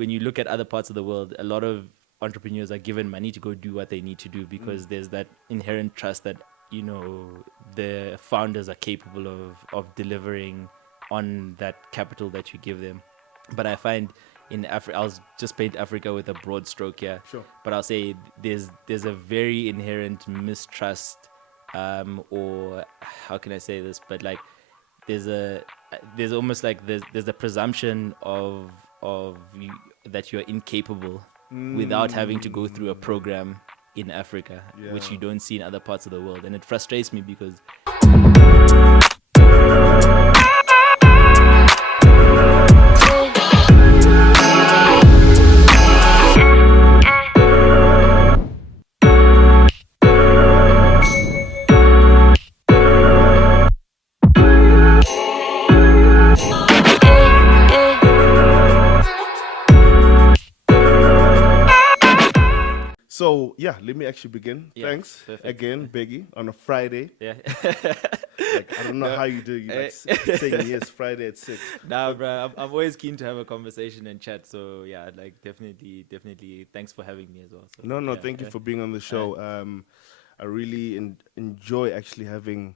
when you look at other parts of the world, a lot of entrepreneurs are given money to go do what they need to do because there's that inherent trust that the founders are capable of delivering on that capital that you give them. But I find in Africa, I'll just paint Africa with a broad stroke here. Sure. But I'll say there's a very inherent mistrust, or how can I say this? But like there's almost like there's a presumption of you, that you're incapable without having to go through a program in Africa, which you don't see in other parts of the world, and it frustrates me because. So yeah, let me actually begin. Yeah, Thanks perfect. again, Beki, on a Friday. Yeah. Like, I don't know how you do. You like saying yes, Friday at 6. Nah, bro, I'm always keen to have a conversation and chat. So yeah, like definitely. Thanks for having me as well. So, No, yeah, thank you for being on the show. I really enjoy actually having,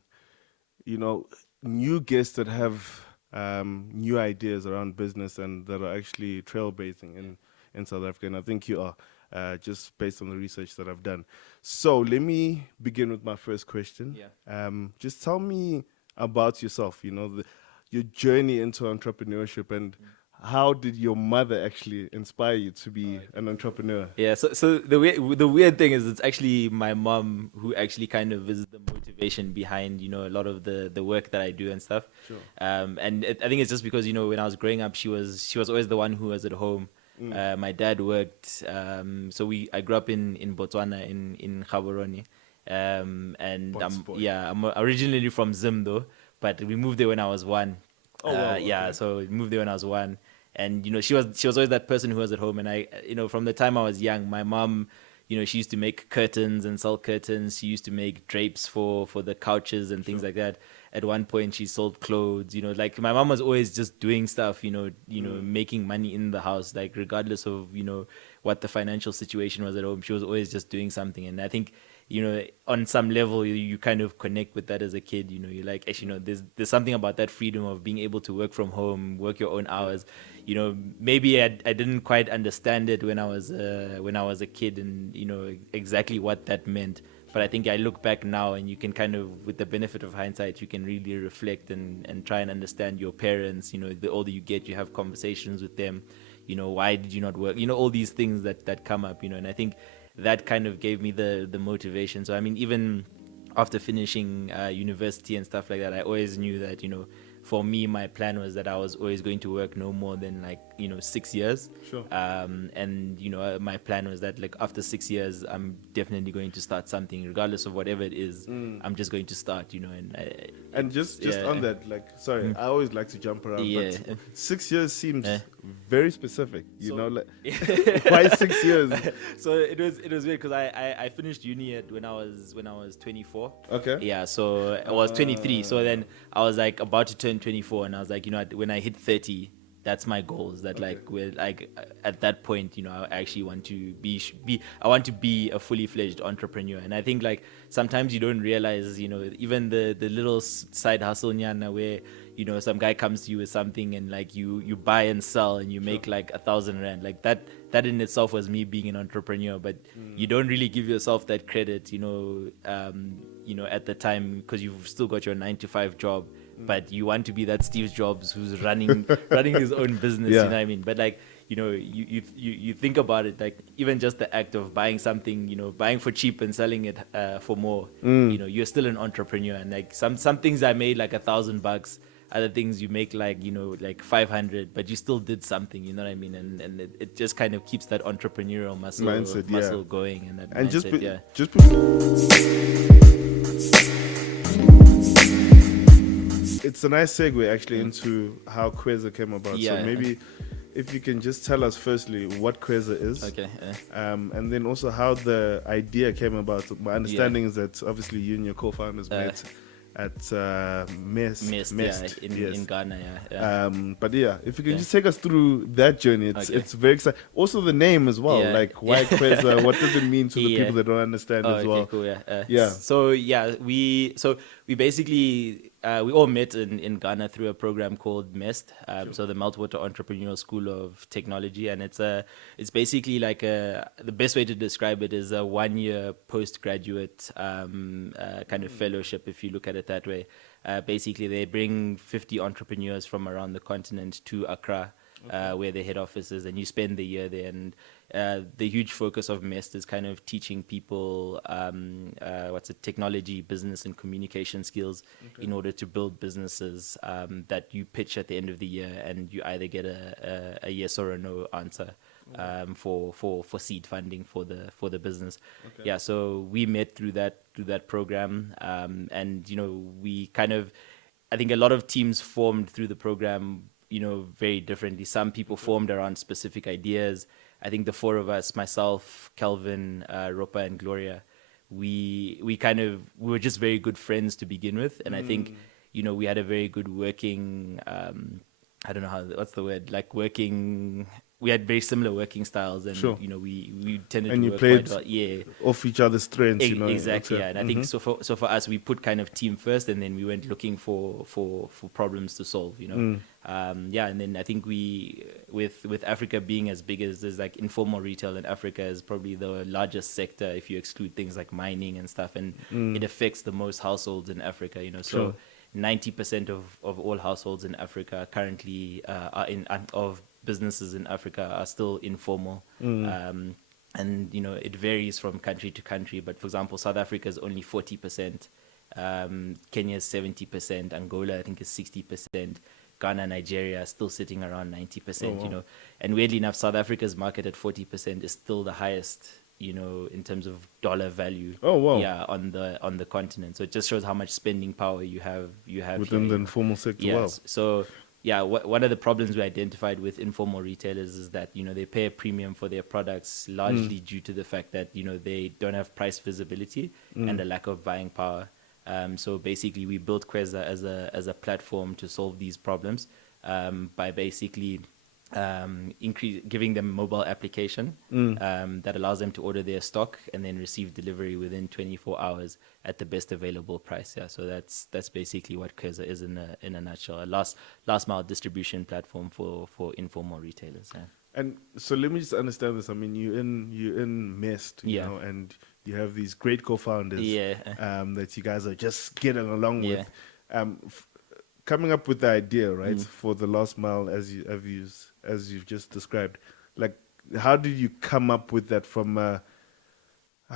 new guests that have new ideas around business and that are actually trailblazing in South Africa. And I think you are. Just based on the research that I've done. So let me begin with my first question. Yeah. Just tell me about yourself, your journey into entrepreneurship, and how did your mother actually inspire you to be an entrepreneur? Yeah, so the weird thing is it's actually my mom who actually kind of is the motivation behind, a lot of the work that I do and stuff. Sure. And I think it's just because, when I was growing up, she was always the one who was at home. My dad worked, I grew up in Botswana, in Gaborone, and I'm originally from Zim though, but we moved there when I was 1. Okay. So we moved there when I was 1, and she was always that person who was at home, and I, from the time I was young, my mom, she used to make curtains and sell curtains. She used to make drapes for the couches and things like that. At one point, she sold clothes. Like my mom was always just doing stuff. Making money in the house. Like regardless of what the financial situation was at home, she was always just doing something. And I think on some level, you kind of connect with that as a kid. You're like, actually, there's something about that freedom of being able to work from home, work your own hours. Maybe I didn't quite understand it when I was a kid, and exactly what that meant. But I think I look back now, and you can kind of, with the benefit of hindsight, you can really reflect and try and understand your parents. The older you get, you have conversations with them. Why did you not work? All these things that come up. And I think that kind of gave me the motivation. So I mean, even after finishing university and stuff like that, I always knew that for me, my plan was that I was always going to work no more than 6 years. Sure. And my plan was that after 6 years, I'm definitely going to start something, regardless of whatever it is. I'm just going to start, And just on that, sorry, I always like to jump around. Yeah. But 6 years seems very specific. Why 6 years? So it was weird because I finished uni when I was 24. Okay. Yeah. So I was 23. So then I was about to turn 24, and I was like, when I hit 30, that's my goals. That at that point, I actually want to be a fully fledged entrepreneur. And I think sometimes you don't realize, even the little side hustle nyana where some guy comes to you with something and you buy and sell and you make 1,000 rand. That in itself was me being an entrepreneur. But you don't really give yourself that credit, at the time, because you've still got your 9-to-5 job. But you want to be that Steve Jobs who's running his own business. Yeah. You know what I mean? But you think about it, even just the act of buying something, buying for cheap and selling it for more. You're still an entrepreneur. And some things I made $1,000. Other things you make 500, but you still did something. You know what I mean? And it just kind of keeps that entrepreneurial muscle going, and that And mindset. It's a nice segue actually into how Kweza came about. Yeah. So maybe if you can just tell us firstly what Kweza is. Okay. And then also how the idea came about. My understanding is that obviously you and your co-founders met at Mist. Mist, yeah, Yes. in Ghana, yeah. But yeah, if you can Yeah. just take us through that journey, Okay. it's very exciting. Also, the name as well, Yeah. like why Kweza? What does it mean to the Yeah. people that don't understand Oh, as okay, well? cool. Yeah. Yeah. So yeah, we basically we all met in Ghana through a program called MEST, so the Meltwater Entrepreneurial School of Technology, and it's basically like the best way to describe it is a 1-year postgraduate kind of fellowship, if you look at it that way. Basically, they bring 50 entrepreneurs from around the continent to Accra. Where the head office is, and you spend the year there. And the huge focus of MEST is kind of teaching people technology, business, and communication skills in order to build businesses that you pitch at the end of the year, and you either get a yes or a no answer for seed funding for the business. Okay. Yeah, so we met through that program, and we kind of, I think a lot of teams formed through the program, very differently. Some people formed around specific ideas. I think the four of us, myself, Kelvin, Ropa, and Gloria, we were just very good friends to begin with, and I think we had a very good working. I don't know what's the word, like working. We had very similar working styles, and Sure. we tended And to you work played quite well. Yeah. off each other's strengths, Exactly, Okay. yeah. And I think so for us, we put kind of team first, and then we went looking for problems to solve, yeah. And then I think we, with Africa being as big as there's, like, informal retail in Africa is probably the largest sector if you exclude things like mining and stuff, and it affects the most households in Africa, so. Sure. 90% of all households in Africa currently of businesses in Africa are still informal. And it varies from country to country. But for example, South Africa is only 40%, Kenya is 70%, Angola I think is 60%, Ghana, Nigeria are still sitting around 90%. Oh, wow. And weirdly enough, South Africa's market at 40% is still the highest, in terms of dollar value. Oh, wow. Yeah, on the continent. So it just shows how much spending power you have Within here, the informal sector. Yes. Wow. So yeah, one of the problems we identified with informal retailers is that they pay a premium for their products largely due to the fact that they don't have price visibility and a lack of buying power. So basically, we built Kweza as a platform to solve these problems by basically giving them mobile application that allows them to order their stock and then receive delivery within 24 hours at the best available price. Yeah, so that's basically what Kweza is in a nutshell. A last mile distribution platform for informal retailers. Yeah. And so let me just understand this. I mean, you in Mist, Yeah. and you have these great co-founders, Yeah. that you guys are just getting along Yeah. with. Coming up with the idea, right, for the last mile, as you've just described, like, how did you come up with that from? How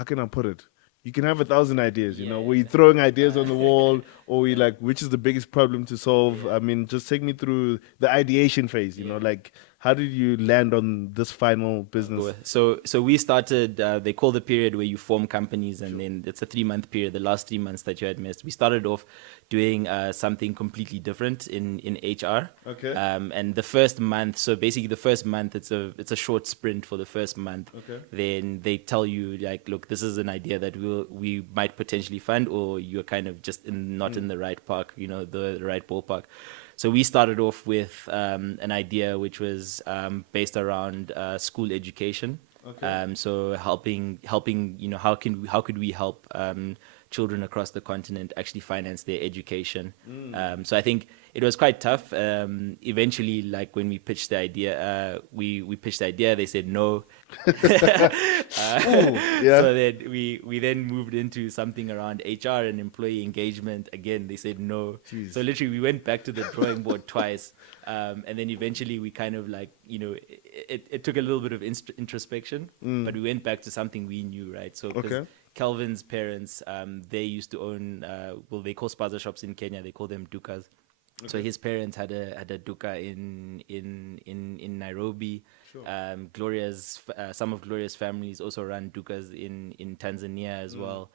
can I put it? You can have 1,000 ideas, were you throwing ideas on the wall, or were you like, which is the biggest problem to solve? I mean, just take me through the ideation phase, like, how did you land on this final business? So we started, they call the period where you form companies, and then it's a 3-month period, the last 3 months that you had missed. We started off doing something completely different in HR. Okay. And the first month, so basically the first month, it's a short sprint for the first month. Okay. Then they tell you, like, look, this is an idea that we might potentially fund, or you're kind of just not in the right park, the right ballpark. So we started off with an idea which was based around school education. Okay. So helping, how could we help children across the continent actually finance their education? So I think it was quite tough. Eventually, like, when we pitched the idea, we pitched the idea. They said no. Yeah. So then we then moved into something around HR and employee engagement. Again, they said no. Jeez. So literally, we went back to the drawing board twice, and then eventually we kind of, like, it took a little bit of introspection, but we went back to something we knew, right? So 'cause Okay. Calvin's parents, they used to own, they call Spaza shops in Kenya. They call them dukas. So his parents had a duka in Nairobi. Sure. Some of Gloria's families also run dukas in Tanzania as well.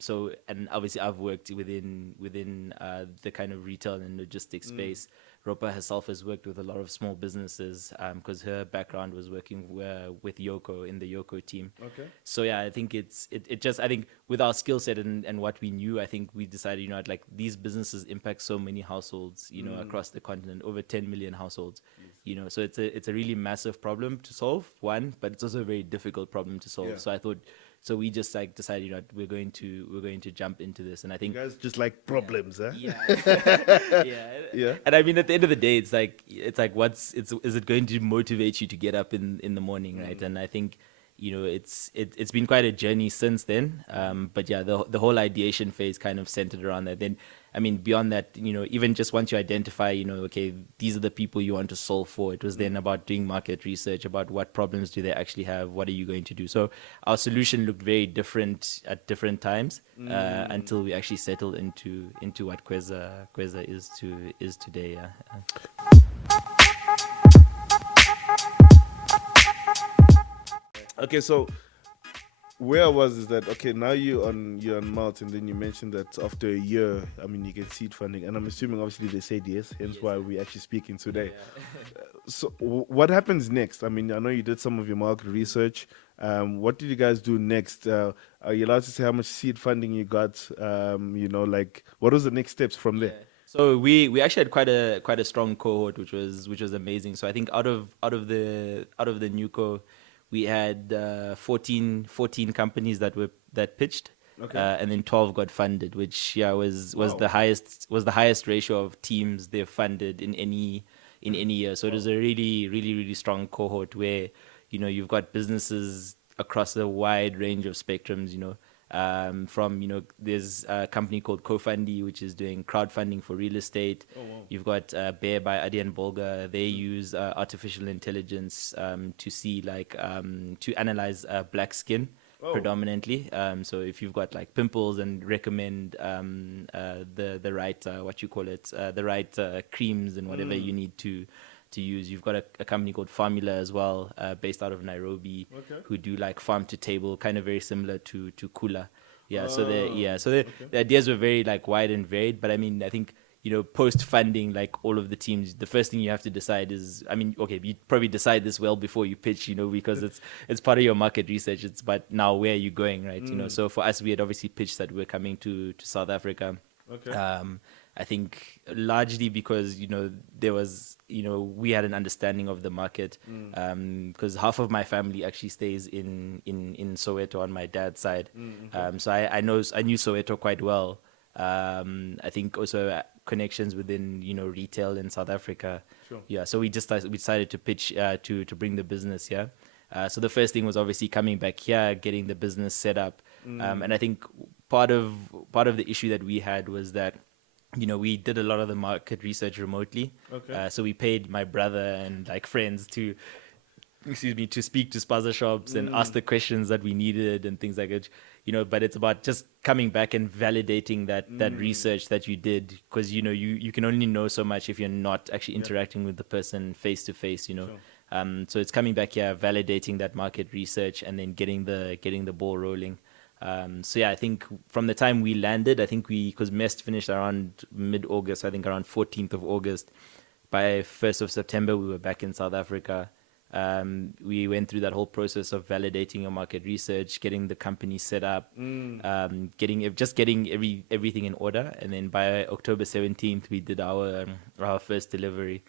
So, and obviously I've worked within the kind of retail and logistics space, Ropa herself has worked with a lot of small businesses because her background was working with Yoko in the Yoko team. Okay. So yeah, I think it just, I think with our skill set and what we knew, I think we decided, like these businesses impact so many households, across the continent, over 10 million households. So it's a really massive problem to solve, one, but it's also a very difficult problem to solve. Yeah. So I thought, so we just like decided, we're going to jump into this. And I You think guys just like problems, huh? yeah. Yeah. Yeah. And I mean, at the end of the day, it's like is it going to motivate you to get up in the morning, right? And I think, it's been quite a journey since then. But yeah, the whole ideation phase kind of centered around that. Then, I mean, beyond that, even just once you identify, okay, these are the people you want to solve for, it was then about doing market research, about what problems do they actually have, what are you going to do. So our solution looked very different at different times until we actually settled into what Kweza is today. Yeah. Okay, so where I was is that okay, now you're on Malt, and then you mentioned that after a year, I mean, you get seed funding, and I'm assuming obviously they said yes, hence Yes. why we're actually speaking today. Yeah. So what happens next? I mean, I know you did some of your market research. What did you guys do next? Are you allowed to say how much seed funding you got? Like what was the next steps from there? So we actually had quite a strong cohort, which was amazing. So I think out of the new we had 14 companies that pitched, Okay. and then 12 got funded, which was Wow. the highest ratio of teams they've funded in any year. So it was a really really really strong cohort where you've got businesses across a wide range of spectrums. From there's a company called Cofundi, which is doing crowdfunding for real estate. Oh, wow. You've got Bear by Adi and Bolga. They use artificial intelligence to see to analyze black skin Oh. predominantly. So if you've got like pimples, and recommend the right the right creams and whatever you need to use. You've got a company called Formula as well, based out of Nairobi, Okay. who do like farm to table, kind of very similar to Kula. Yeah, so Okay. the ideas were very like wide and varied. But I mean, I think post funding, like all of the teams, the first thing you have to decide is, I mean, okay, you probably decide this well before you pitch, because it's part of your market research. It's but now where are you going, right? So for us, we had obviously pitched that we're coming to South Africa. Okay. I think largely because there was we had an understanding of the market, because half of my family actually stays in Soweto on my dad's side. So I knew Soweto quite well. I think also connections within retail in South Africa. Sure. Yeah, so we decided to pitch to bring the business here. So the first thing was obviously coming back here, getting the business set up, and I think part of the issue that we had was that we did a lot of the market research remotely. Okay. So we paid my brother and like friends to speak to Spaza shops and ask the questions that we needed and things like that. But it's about just coming back and validating that research that you did, because you can only know so much if you're not actually interacting with the person face to face. Sure. So it's coming back here, validating that market research, and then getting the ball rolling. So yeah, I think from the time we landed, I think because Mest finished around mid-August, I think around 14th of August. By 1st of September, we were back in South Africa. We went through that whole process of validating your market research, getting the company set up, getting everything in order, and then by October 17th, we did our first delivery.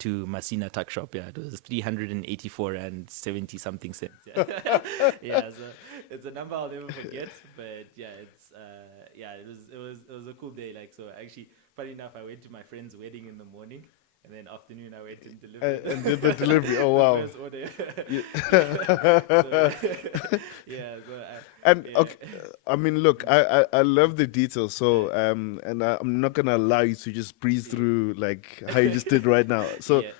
To Masina Tuck Shop. Yeah, it was 384 and 70 something cents. Yeah. Yeah, so it's a number I'll never forget. But yeah, it was a cool day. Like, so actually, funny enough, I went to my friend's wedding in the morning, and then afternoon I went and delivered And did the delivery. Oh wow. first order. So And okay, I mean, look, I love the details. So and I'm not gonna allow you to just breeze through like how you just did right now. So Yeah.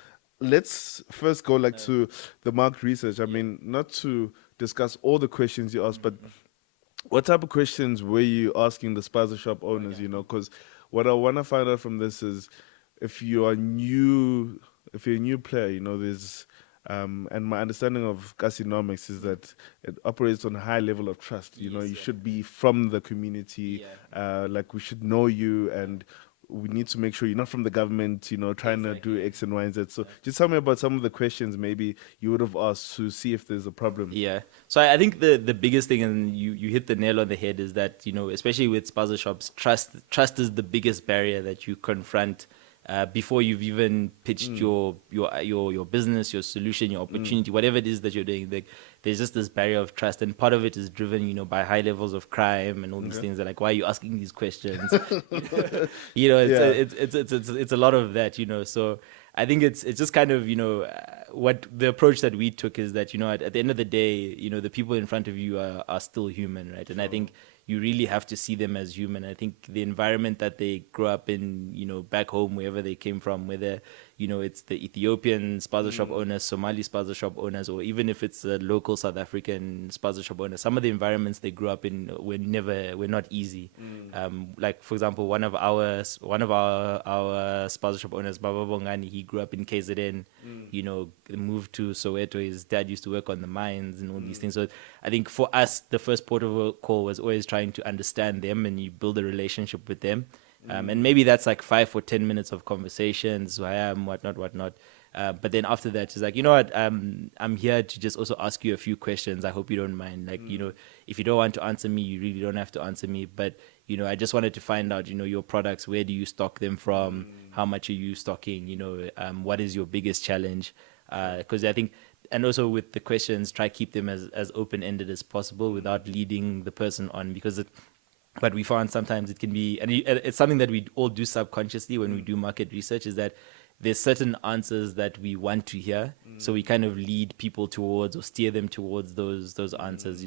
let's first go like to the market research. I mean, not to discuss all the questions you asked, but what type of questions were you asking the Spaza shop owners? Because what I want to find out from this is if you're a new player, there's and my understanding of Casinomics is that it operates on a high level of trust. You Yes, you yeah. should be from the community. Yeah. Like we should know you, and we need to make sure you're not from the government, trying to do X and Y and Z. So just tell me about some of the questions maybe you would have asked to see if there's a problem. Yeah. So I think the biggest thing, and you hit the nail on the head, is that, especially with Spaza shops, trust is the biggest barrier that you confront before you've even pitched your business, your solution, your opportunity, whatever it is that you're doing. There's just this barrier of trust, and part of it is driven, by high levels of crime and all these things. They're like, why are you asking these questions? It's a lot of that, So I think it's just kind of, what the approach that we took is that, at the end of the day, the people in front of you are still human, right? And I think you really have to see them as human. I think the environment that they grew up in, back home, wherever they came from, whether, it's the Ethiopian Spaza shop owners, Somali Spaza shop owners, or even if it's a local South African Spaza shop owner, some of the environments they grew up in were not easy. Like, for example, one of our Spaza shop owners, Baba Bongani, he grew up in KZN, moved to Soweto. His dad used to work on the mines and all these things. So I think for us, the first port of call was always trying to understand them, and you build a relationship with them. And maybe that's like 5 or 10 minutes of conversations, who I am, whatnot. But then after that, it's like, you know what, I'm here to just also ask you a few questions. I hope you don't mind. Like, if you don't want to answer me, you really don't have to answer me. But, I just wanted to find out, your products, where do you stock them from? How much are you stocking? What is your biggest challenge? Because I think, and also with the questions, try keep them as open-ended as possible without leading the person on, because but we found sometimes it can be, and it's something that we all do subconsciously when we do market research, is that there's certain answers that we want to hear. So we kind of lead people towards or steer them towards those answers,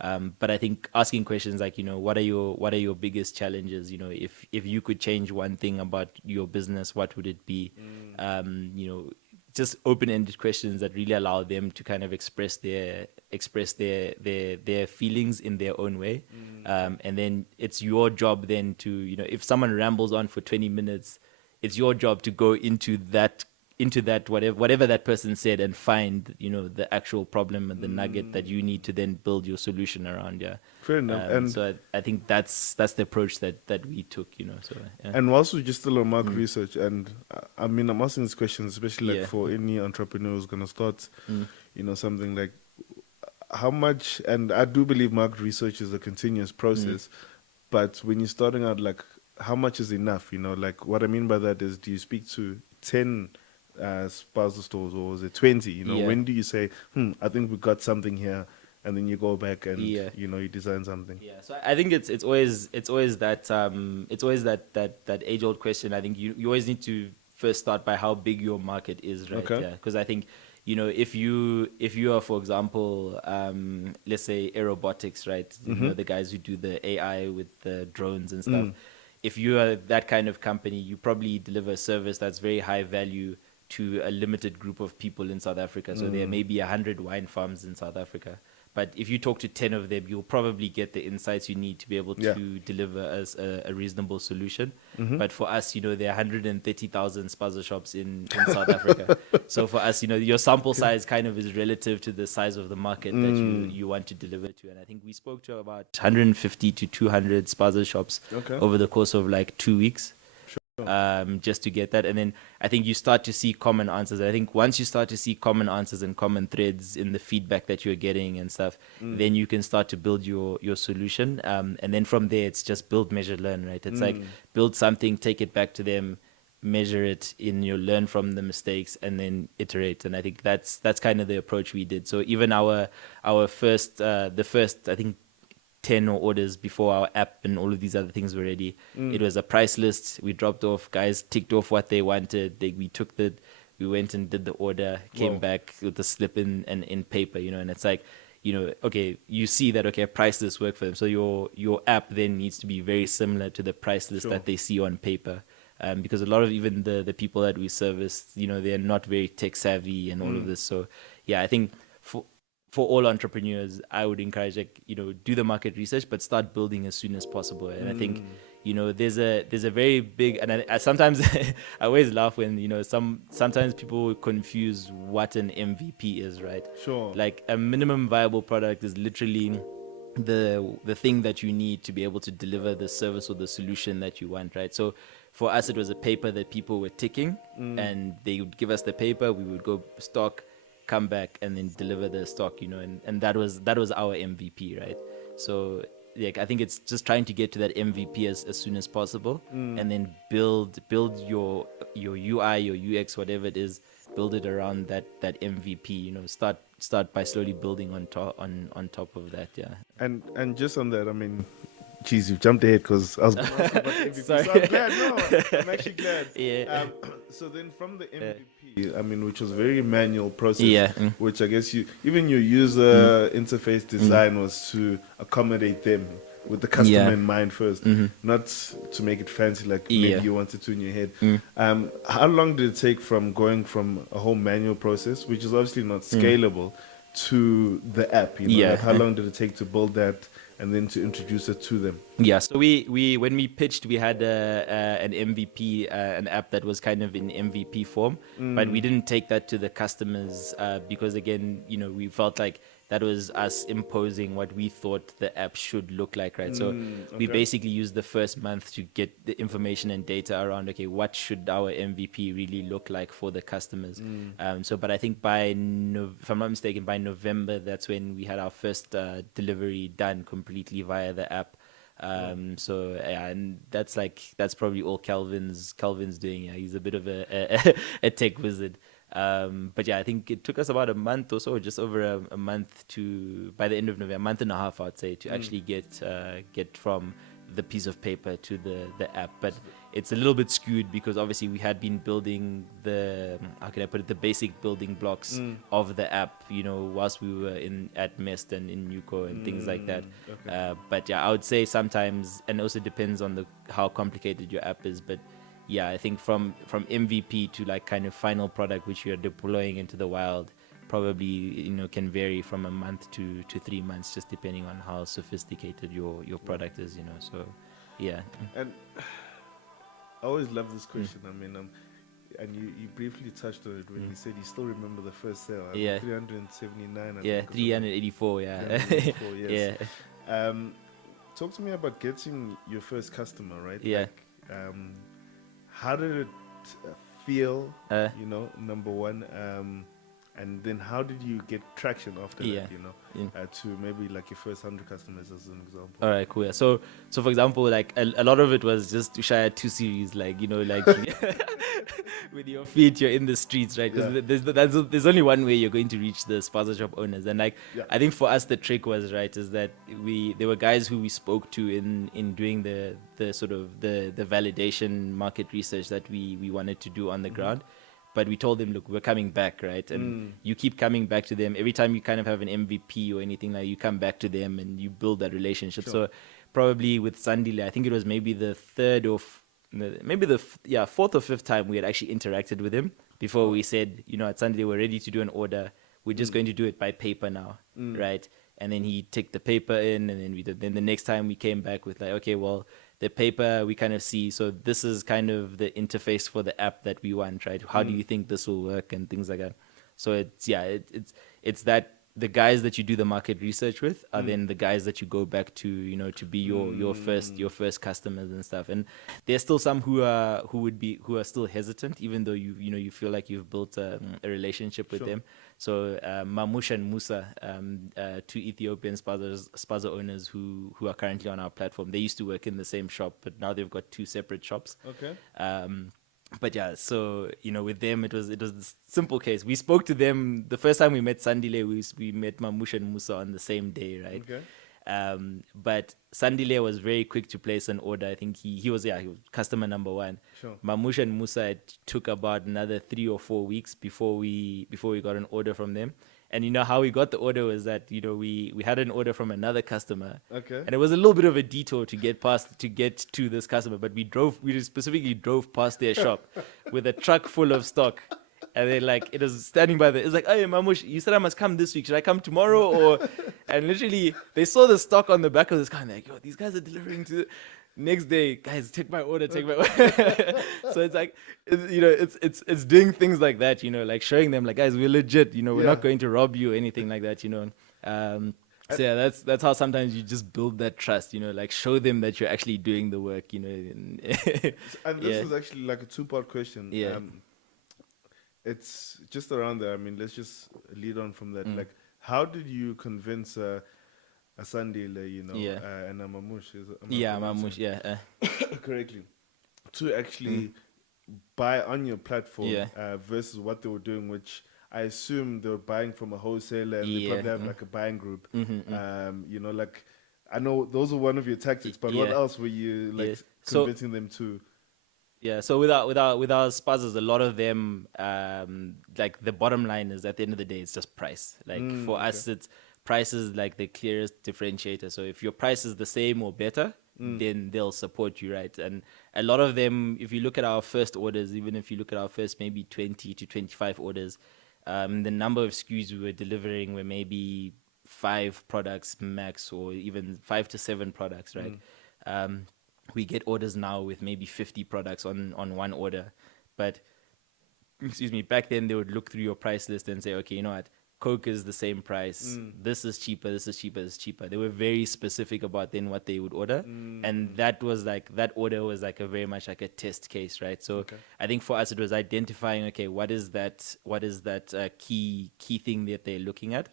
But I think asking questions like, what are your biggest challenges? If you could change one thing about your business, what would it be? Just open-ended questions that really allow them to kind of express their feelings in their own way. And then it's your job then to, if someone rambles on for 20 minutes, it's your job to go into that whatever that person said and find, the actual problem and the nugget that you need to then build your solution around. Yeah. Fair enough. And so I think that's the approach that we took, So yeah. And whilst we're just still on market research, and I mean, I'm asking these questions, especially like for any entrepreneur who's going to start, something like how much, and I do believe market research is a continuous process, but when you're starting out, like how much is enough? Like what I mean by that is, do you speak to 10 Spaza stores, or is it 20? When do you say, I think we got something here, and then you go back and you design something? Yeah, so I think it's always that age old question. I think you always need to first start by how big your market is, right? Okay. Yeah, because I think if you are, for example, let's say aerobotics, right? The guys who do the AI with the drones and stuff. If you are that kind of company, you probably deliver a service that's very high value to a limited group of people in South Africa. So there may be 100 wine farms in South Africa. But if you talk to 10 of them, you'll probably get the insights you need to be able to deliver as a reasonable solution. But for us, there are 130,000 Spaza shops in South Africa. So for us, your sample size kind of is relative to the size of the market that you want to deliver to. And I think we spoke to about 150 to 200 Spaza shops over the course of like 2 weeks. Just to get that. And then I think you start to see common answers. I think once you start to see common answers and common threads in the feedback that you're getting and stuff, then you can start to build your solution. And then from there, it's just build, measure, learn, right? It's like build something, take it back to them, measure it learn from the mistakes, and then iterate. And I think that's kind of the approach we did. So even our first, the first, I think, 10 orders before our app and all of these other things were ready. It was a price list. We dropped off, guys ticked off what they wanted. We went and did the order, came back with the slip in paper, and it's like, okay, you see that, okay, a price list worked for them. So your app then needs to be very similar to the price list that they see on paper. Because a lot of even the people that we service, they're not very tech savvy and all of this. So yeah, I think for all entrepreneurs, I would encourage, do the market research, but start building as soon as possible. And I think, there's a very big, and I sometimes I always laugh when, sometimes people confuse what an MVP is, right? Sure. Like a minimum viable product is literally the thing that you need to be able to deliver the service or the solution that you want, right? So for us, it was a paper that people were ticking, and they would give us the paper. We would go stock, come back, and then deliver the stock. And that was our MVP, right? So like I think it's just trying to get to that MVP as soon as possible, and then build your UI, your UX, whatever it is, build it around that MVP. Start by slowly building on top of that. Yeah. And just on that, I mean, geez, you've jumped ahead because I was going to ask you about the MVP. Sorry. So I'm glad. No, I'm actually glad. Yeah. So then from the MVP, I mean, which was a very manual process, Yeah. which I guess even your user interface design was to accommodate them with the customer Yeah. in mind first, not to make it fancy like Yeah. maybe you wanted to in your head. How long did it take from going from a whole manual process, which is obviously not scalable, to the app? Yeah. Like how long did it take to build that and then to introduce it to them? Yeah, so we when we pitched, we had an MVP, an app that was kind of in MVP form, but we didn't take that to the customers because again, we felt like that was us imposing what we thought the app should look like, right? So we basically used the first month to get the information and data around, okay, what should our MVP really look like for the customers? But I think if I'm not mistaken, by November, that's when we had our first delivery done completely via the app. So yeah, and that's probably all Calvin's doing. Yeah, he's a bit of a tech wizard. But yeah, I think it took us about a month or so, just over a month by the end of November, a month and a half, I'd say, to actually get from the piece of paper to the app. But it's a little bit skewed because obviously we had been building the basic building blocks of the app, whilst we were at Mest and in Nuco and things like that. Okay. But yeah, I would say sometimes, and also depends on how complicated your app is, but yeah, I think from MVP to like kind of final product which you're deploying into the wild, probably can vary from a month to 3 months, just depending on how sophisticated your product is. So yeah. And I always love this question. I mean, and you briefly touched on it when you said you still remember the first sale. Yeah. 379. I Yeah, think, 384. Yeah. 384, yes. Yeah. Talk to me about getting your first customer, right? Yeah. Like, how did it feel? Number one, and then how did you get traction after that? To maybe like your first 100 customers as an example. All right, cool. Yeah. So for example, like a lot of it was just to share 2 series, like with your feet, you're in the streets, right? Because there's only one way you're going to reach the Spaza shop owners, and I think for us the trick was is that there were guys who we spoke to in doing the sort of the validation market research that we wanted to do on the ground. But we told them, look, we're coming back, right? And you keep coming back to them. Every time you kind of have an MVP or anything, like you come back to them and you build that relationship. Sure. So probably with Sandile, I think it was maybe the fourth or fifth time we had actually interacted with him before we said, at Sandile, we're ready to do an order. We're just going to do it by paper now, right? And then he ticked the paper in, and then then the next time we came back with like, okay, well, the paper we kind of see, so this is kind of the interface for the app that we want, right? How do you think this will work and things like that? So it's that the guys that you do the market research with are then the guys that you go back to, to be your first customers and stuff. And there's still some who are still hesitant, even though you feel like you've built a relationship with them. So Mamush and Musa, 2 Ethiopian Spaza owners who are currently on our platform. They used to work in the same shop, but now they've got 2 separate shops. Okay. But yeah, so with them it was this simple case. We spoke to them the first time we met Sandile. We met Mamush and Musa on the same day, right? Okay. But Sandile was very quick to place an order. I think he was customer number 1. Sure. Mamush and Musa, it took about another 3 or 4 weeks before we got an order from them. And how we got the order was that we had an order from another customer. Okay. And it was a little bit of a detour to get to this customer, but we specifically drove past their shop with a truck full of stock. And then it was standing by it's like, hey Mamush, you said I must come this week. Should I come tomorrow? And literally they saw the stock on the back of this car and they're like, yo, these guys are delivering to next day, guys, take my order. So it's like, it's doing things like that, like showing them like, guys, we're legit, we're not going to rob you or anything like that, So yeah, that's how sometimes you just build that trust, like show them that you're actually doing the work, and And this is actually like a two-part question. Yeah. It's just around there. I mean, let's just lead on from that. Like, how did you convince a Sandile, and a Mamush, Mamush, yeah. correctly, to actually buy on your platform versus what they were doing, which I assume they were buying from a wholesaler and they probably have like a buying group. Like, I know those are one of your tactics, but what else were you like convincing them to? Yeah, so with our spazas, a lot of them, like the bottom line is at the end of the day, it's just price. Like for us, it's price is like the clearest differentiator. So if your price is the same or better, then they'll support you, right? And a lot of them, if you look at our first orders, even if you look at our first maybe 20 to 25 orders, the number of SKUs we were delivering were maybe 5 products max, or even 5 to 7 products, right? We get orders now with maybe 50 products on one order. But, back then they would look through your price list and say, okay, you know what? Coke is the same price. This is cheaper, this is cheaper, this is cheaper. They were very specific about then what they would order. And that order was like very much like a test case, right? So I think for us it was identifying, okay, what is that key thing that they're looking at?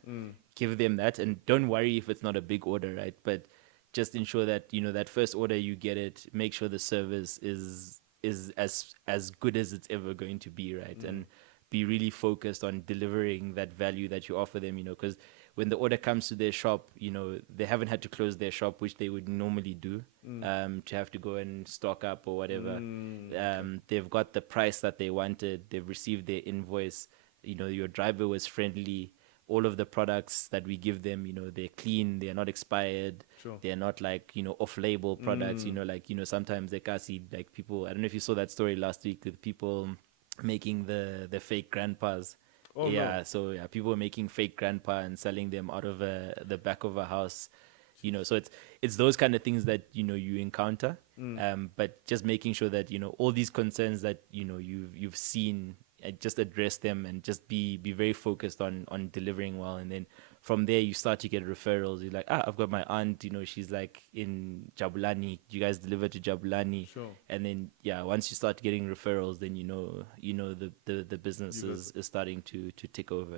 Give them that, and don't worry if it's not a big order, right? But just ensure that, that first order you get it, make sure the service is as good as it's ever going to be, right? And be really focused on delivering that value that you offer them, because when the order comes to their shop, they haven't had to close their shop, which they would normally do, to have to go and stock up or whatever. They've got the price that they wanted. They've received their invoice. Your driver was friendly. All of the products that we give them, they're clean, they're not expired, they're not like, off-label products, sometimes they can't see like people, I don't know if you saw that story last week with people making the fake grandpas. So people were making fake grandpa and selling them out of the back of a house, so it's those kind of things that, you encounter, but just making sure that, all these concerns that, you've seen, just address them and just be very focused on delivering well. And then from there you start to get referrals. You're like, I've got my aunt, she's like in Jabulani, you guys deliver to Jabulani. And then once you start getting referrals, then the business is starting to tick over.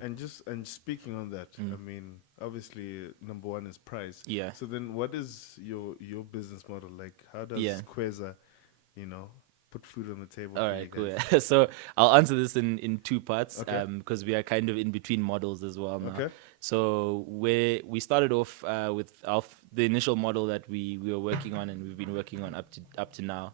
And speaking on that, I mean, obviously number one is price. So then what is your business model like? How does Kweza put food on the table? All right, cool. So I'll answer this in 2 parts, because we are kind of in between models as well now. So we started off with the initial model that we were working on, and we've been working on up to now.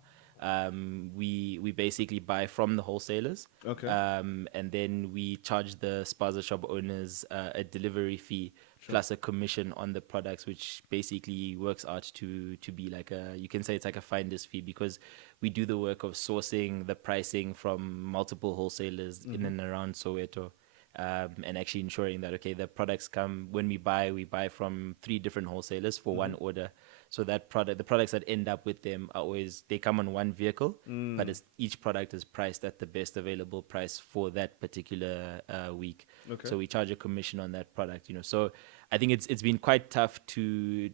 We basically buy from the wholesalers, and then we charge the Spaza shop owners a delivery fee plus a commission on the products, which basically works out to be like you can say it's like a finder's fee, because we do the work of sourcing the pricing from multiple wholesalers in and around Soweto, and actually ensuring that, okay, the products come, when we buy from 3 different wholesalers for one order. So the products that end up with them they come on one vehicle, but each product is priced at the best available price for that particular week. So we charge a commission on that product, So I think it's been quite tough to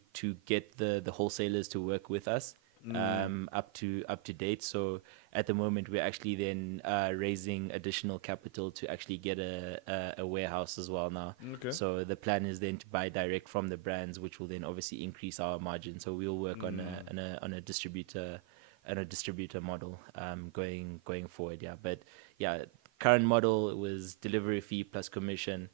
get the wholesalers to work with us up to date. So at the moment we're actually then raising additional capital to actually get a warehouse as well now. So the plan is then to buy direct from the brands, which will then obviously increase our margin. So we'll work on a distributor model going forward. But current model was delivery fee plus commission.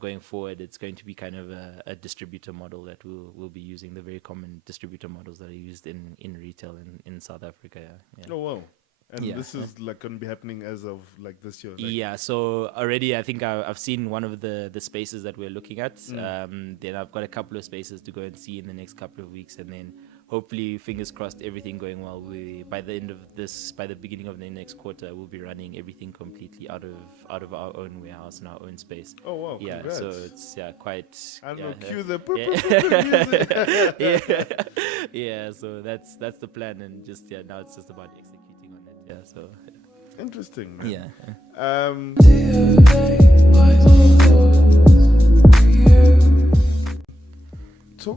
Going forward, it's going to be kind of a distributor model that we'll be using, the very common distributor models that are used in retail in South Africa. Oh wow! And this is like going to be happening as of like this year. So already I think I've seen one of the spaces that we're looking at. Then I've got a couple of spaces to go and see in the next couple of weeks, and then hopefully, fingers crossed, everything going well, by the beginning of the next quarter, we'll be running everything completely out of our own warehouse and our own space. Oh wow! Congrats. So it's quite. I don't know, cue the music. So that's the plan, and just now it's just about executing on it. So interesting, man.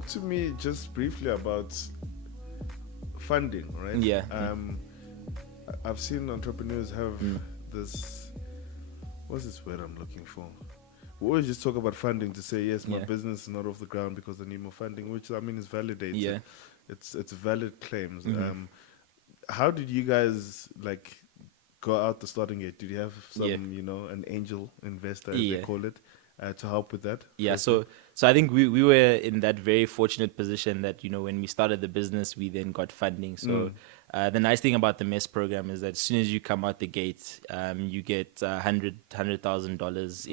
talk to me just briefly about funding, right? Yeah. I've seen entrepreneurs have this. What's this word I'm looking for? We always just talk about funding to say yes, my business is not off the ground because I need more funding, which I mean is validated. Yeah. It's valid claims. How did you guys like go out the starting gate? Did you have some, an angel investor, as they call it, to help with that? Yeah, so I think we were in that very fortunate position that, when we started the business, we then got funding. So the nice thing about the MESS program is that as soon as you come out the gate, you get $100,000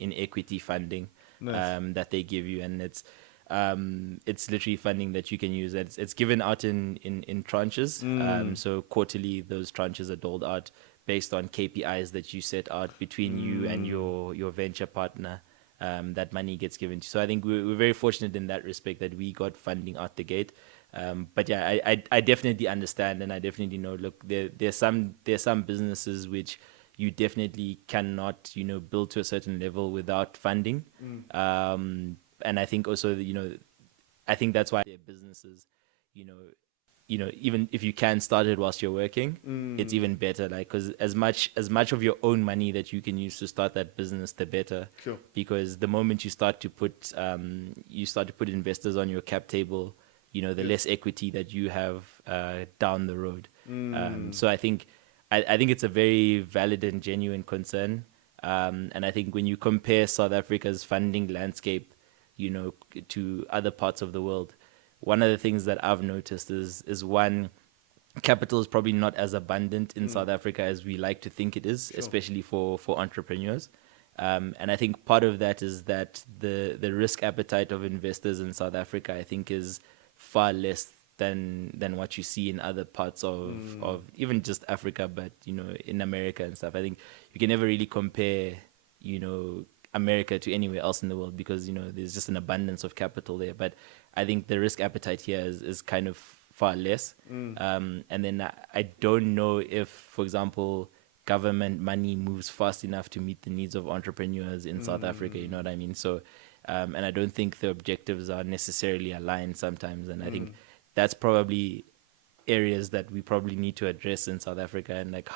in equity funding. Nice. That they give you, and it's literally funding that you can use. It's given out in tranches. So quarterly, those tranches are doled out based on KPIs that you set out between you and your venture partner. That money gets given to you. So I think we're very fortunate in that respect that we got funding out the gate. But yeah, I definitely understand, and I definitely know. Look, there's some businesses which you definitely cannot build to a certain level without funding. And I think also I think that's why their businesses, even if you can start it whilst you're working, it's even better. Like, because as much of your own money that you can use to start that business, the better. Sure. Because the moment you start to put investors on your cap table, the less equity that you have down the road. So I think it's a very valid and genuine concern. And I think when you compare South Africa's funding landscape, to other parts of the world, one of the things that I've noticed is one, capital is probably not as abundant in South Africa as we like to think it is, especially for entrepreneurs. And I think part of that is that the risk appetite of investors in South Africa, I think, is far less than what you see in other parts of even just Africa, but in America and stuff. I think you can never really compare America to anywhere else in the world because there's just an abundance of capital there. But I think the risk appetite here is kind of far less. And then I don't know if, for example, government money moves fast enough to meet the needs of entrepreneurs in South Africa. You know what I mean? So and I don't think the objectives are necessarily aligned sometimes. And I think that's probably areas that we probably need to address in South Africa, and like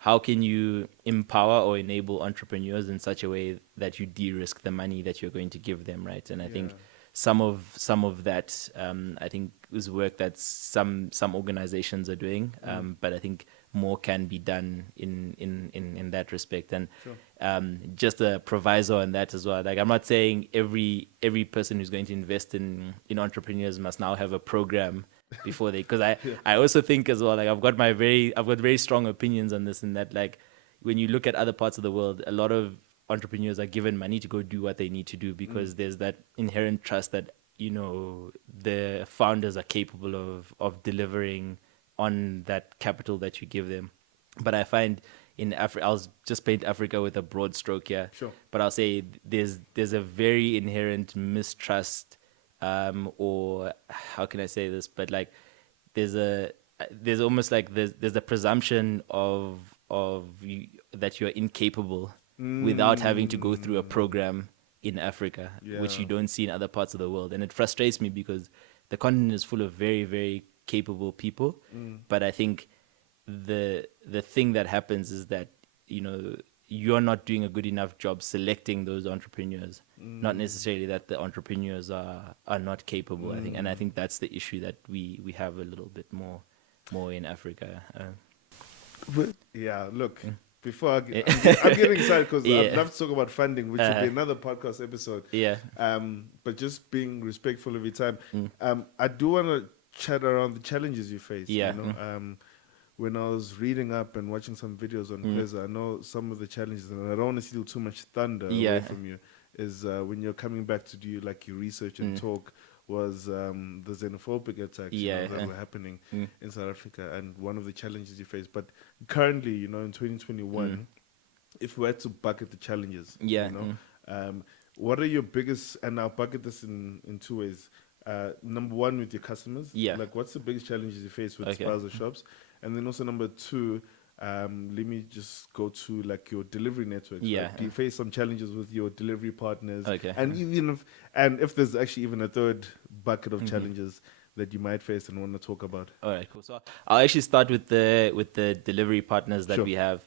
how can you empower or enable entrepreneurs in such a way that you de-risk the money that you're going to give them, right? And I think some of that I think is work that some organizations are doing, but I think more can be done in that respect. And just a proviso on that as well. Like, I'm not saying every person who's going to invest in entrepreneurs must now have a program before they, because I also think as well, like, I've got very strong opinions on this, and that, like, when you look at other parts of the world, a lot of entrepreneurs are given money to go do what they need to do because there's that inherent trust that the founders are capable of delivering on that capital that you give them. But I find in Africa, I'll just paint Africa with a broad stroke here, but I'll say there's a very inherent mistrust, or how can I say this, but like there's almost like there's a presumption of that you're incapable without having to go through a program in Africa, which you don't see in other parts of the world. And it frustrates me because the continent is full of very, very capable people. But I think the thing that happens is that, you're not doing a good enough job selecting those entrepreneurs, not necessarily that the entrepreneurs are not capable, I think. And I think that's the issue that we have a little bit more in Africa. Look, before I'm getting excited because I'd love to talk about funding, which will be another podcast episode. But just being respectful of your time, I do want to chat around the challenges you face. When I was reading up and watching some videos on Kweza, I know some of the challenges, and I don't want to steal too much thunder away from you, is when you're coming back to do like your research and talk, was the xenophobic attacks that were happening in South Africa, and one of the challenges you face. But currently, in 2021, if we had to bucket the challenges, what are your biggest, and I'll bucket this in two ways. Number one, with your customers, like, what's the biggest challenges you face with Spaza shops? And then also number two, let me just go to like your delivery networks. Yeah. Like, do you face some challenges with your delivery partners? Okay. And if there's actually even a third bucket of Mhm. challenges that you might face and want to talk about. All right, cool. So I'll actually start with the delivery partners that Sure. we have,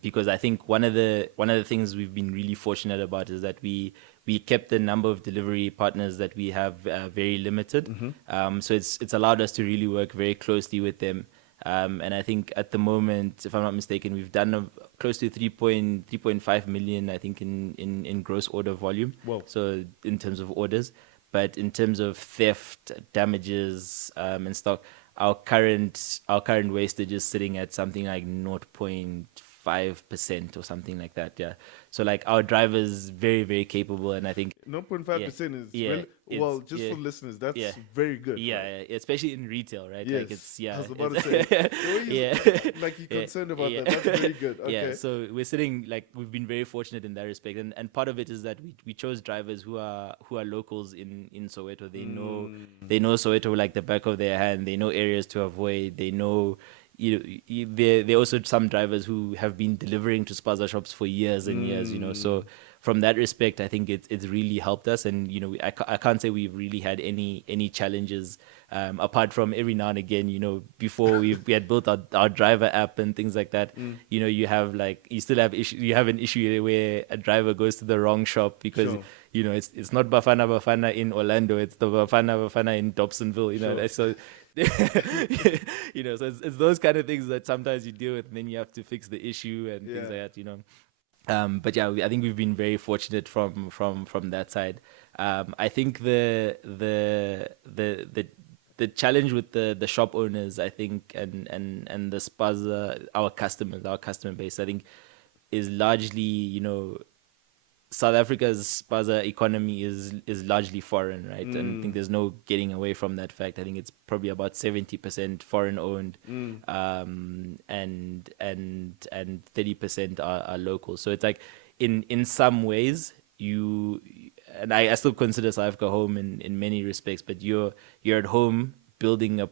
because I think one of the things we've been really fortunate about is that we kept the number of delivery partners that we have very limited. So it's allowed us to really work very closely with them. And I think at the moment, if I'm not mistaken, we've done close to 3.5 million, I think, in gross order volume. Whoa. So in terms of orders, but in terms of theft, damages, and stock, our current wastage is sitting at something like 0.5% or something like that. Yeah. So like our drivers very very capable, and I think 0.5% is yeah, well, it's just yeah, for listeners, that's yeah. very good, Yeah, right? yeah, especially in retail, right? Like Yes, it's I yeah, was about to it's say the way you yeah, like you're yeah, concerned about yeah, that. That's very good. yeah. Okay. So we're sitting like we've been very fortunate in that respect, and part of it is that we chose drivers who are locals in Soweto. They know Soweto like the back of their hand. They know areas to avoid. They know. There are also some drivers who have been delivering to Spaza shops for years and years, so from that respect, I think it's really helped us, and I can't say we've really had any challenges, apart from every now and again, before we had built our driver app and things like that. You still have you have an issue where a driver goes to the wrong shop because Sure. it's not Bafana in Orlando, it's the Bafana in Dobsonville, Sure. so so it's those kind of things that sometimes you deal with, and then you have to fix the issue and things Yeah. like that. But yeah, I think we've been very fortunate from that side. I think the challenge with the shop owners, I think, and the Spaza, our customer base, I think, is largely, South Africa's Spaza economy is largely foreign, right? And I think there's no getting away from that fact. I think it's probably about 70% foreign owned, and 30% are local. So it's like in some ways and I still consider South Africa home in many respects, but you're at home building a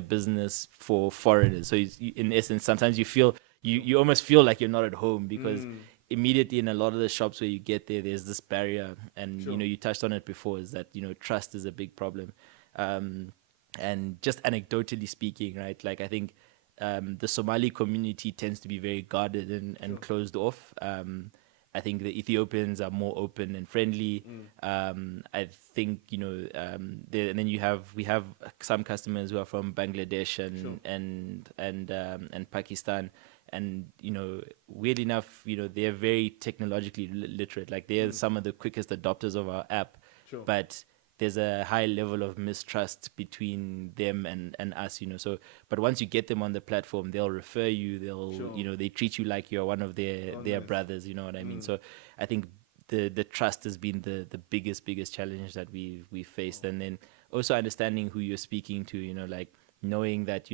business for foreigners. So in essence, sometimes you almost feel like you're not at home because immediately in a lot of the shops where you get there's this barrier, and Sure. you touched on it before, is that trust is a big problem. And just anecdotally speaking, right, like I think the Somali community tends to be very guarded and closed off. I think the Ethiopians are more open and friendly. I think and then we have some customers who are from Bangladesh and Pakistan, and weird enough, they're very technologically literate. Like they're some of the quickest adopters of our app, Sure. but there's a high level of mistrust between them and us, so but once you get them on the platform, they'll refer you, they'll Sure. they treat you like you're one of their Oh, their nice. brothers, you know what I mean? So I think the trust has been the biggest challenge that we faced, and then also understanding who you're speaking to, like knowing that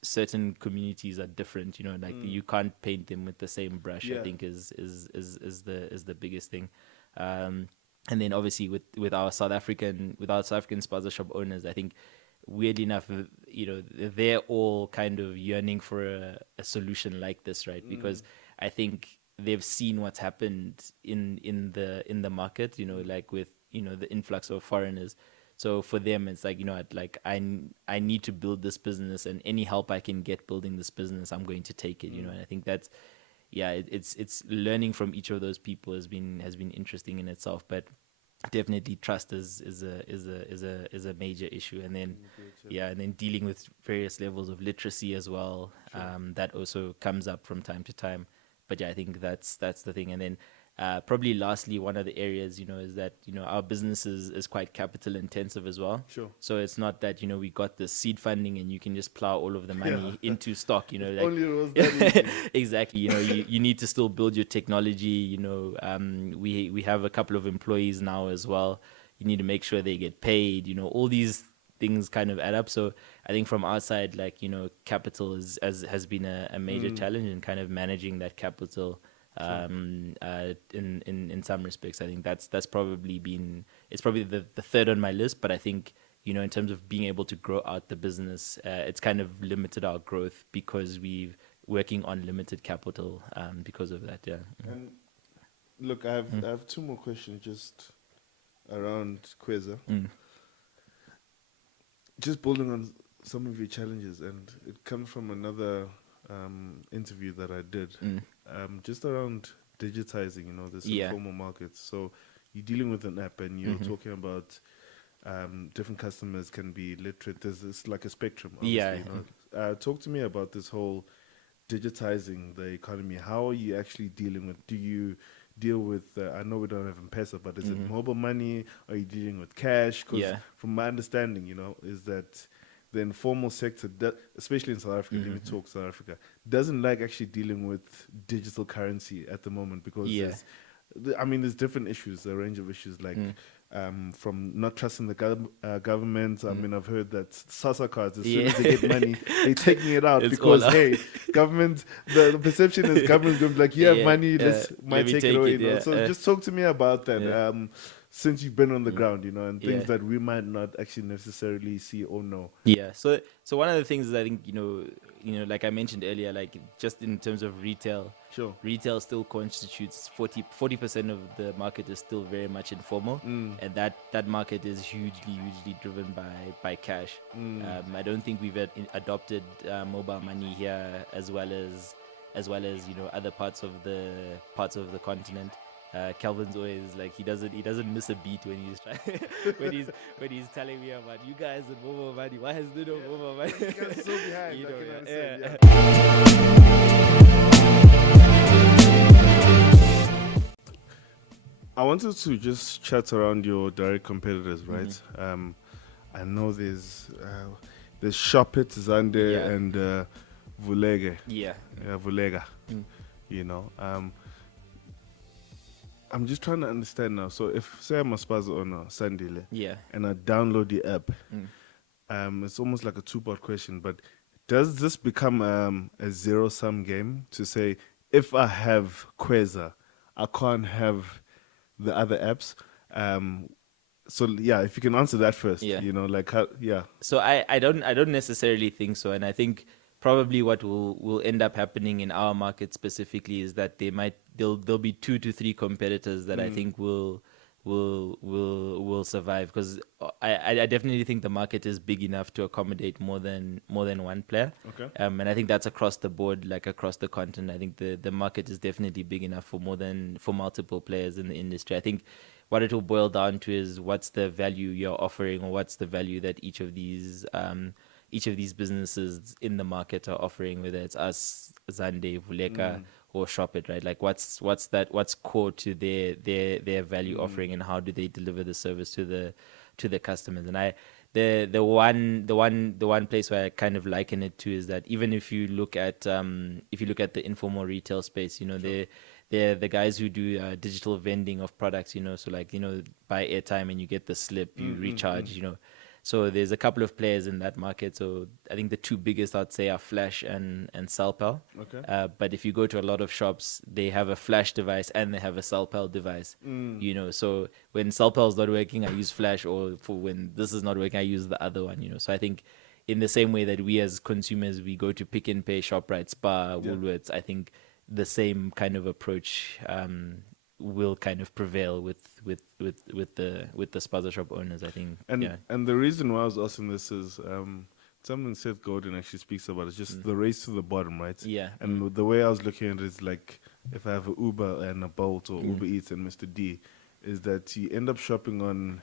certain communities are different, like you can't paint them with the same brush. I Yeah. think is the biggest thing. And then obviously with our South African Spaza shop owners, I think weirdly enough, they're all kind of yearning for a solution like this, right? Because I think they've seen what's happened in the market, like with the influx of foreigners. So for them, it's like, I need to build this business, and any help I can get building this business, I'm going to take it. And I think that's, yeah, it's learning from each of those people has been interesting in itself, but definitely trust is a major issue. And then and then dealing with various levels of literacy as well. That also comes up from time to time. But yeah, I think that's the thing. And then probably lastly, one of the areas, is that our business is quite capital intensive as well. Sure. So it's not that we got the seed funding and you can just plow all of the money into stock. Like Only it was that easy. exactly. You need to still build your technology. We have a couple of employees now as well. You need to make sure they get paid. All these things kind of add up. So I think from our side, like capital has been a major challenge, in kind of managing that capital. In some respects, I think that's probably been, it's probably the third on my list, but I think in terms of being able to grow out the business, it's kind of limited our growth because we've working on limited capital because of that. Yeah. And look, I have two more questions just around Kweza. Just building on some of your challenges, and it comes from another interview that I did, just around digitizing, this informal markets. So you're dealing with an app, and you're talking about different customers can be literate. It's like a spectrum, obviously. Talk to me about this whole digitizing the economy. How are you actually dealing with? Do you deal with? I know we don't have M-Pesa, but is it mobile money? Are you dealing with cash? Because from my understanding, is that the informal sector, especially in South Africa, let me talk South Africa, doesn't like actually dealing with digital currency at the moment because there's different issues, a range of issues like from not trusting the government. I mean, I've heard that SASA cards, as soon as they get money, they're taking it out because, hey, government, the perception is government's going to be like, you have money, might take it away. So just talk to me about that. Since you've been on the ground, and things that we might not actually necessarily see or know. Yeah. So one of the things is I think, like I mentioned earlier, like just in terms of retail, retail still constitutes 40% of the market is still very much informal, and that market is hugely driven by cash. I don't think we've adopted mobile money here as well as other parts of the continent. Calvin's always like he doesn't miss a beat when he's trying when he's telling me about you guys and mobile money. Why has no mobile money? You guys are so behind. I wanted to just chat around your direct competitors, right? I know there's Shopit, Zande, and Vulega. Vulega. I'm just trying to understand now. So if, say I'm a Spaza owner, Sandile, and I download the app, it's almost like a two-part question, but does this become a zero-sum game to say, if I have Kweza, I can't have the other apps? So if you can answer that first, So I don't necessarily think so, and I think probably what will end up happening in our market specifically is that there'll be 2 to 3 competitors that I think will survive, because I definitely think the market is big enough to accommodate more than one player. Okay. And I think that's across the board, like across the continent. I think the market is definitely big enough for multiple players in the industry. I think what it will boil down to is what's the value you're offering, or what's the value that each of these businesses in the market are offering, whether it's us, Zande, Vuleka, or Shopit, right? Like what's core to their value offering, and how do they deliver the service to the customers? And the one place where I kind of liken it to is that even if you look at the informal retail space, they're the guys who do digital vending of products, so like buy airtime and you get the slip, you recharge, So there's a couple of players in that market. So I think the 2 biggest I'd say are Flash and Cellpal. Okay. But if you go to a lot of shops, they have a Flash device and they have a Cellpal device. So when Cellpal's not working, I use Flash, or for when this is not working, I use the other one. So I think in the same way that we as consumers, we go to Pick n Pay, ShopRite, Spar, Woolworths, I think the same kind of approach will kind of prevail with the Spaza shop owners, I think. And the reason why I was asking this is something Seth Godin actually speaks about. It's just the race to the bottom, right? Yeah. And the way I was looking at it is like, if I have an Uber and a Bolt, or Uber Eats and Mr. D, is that you end up shopping on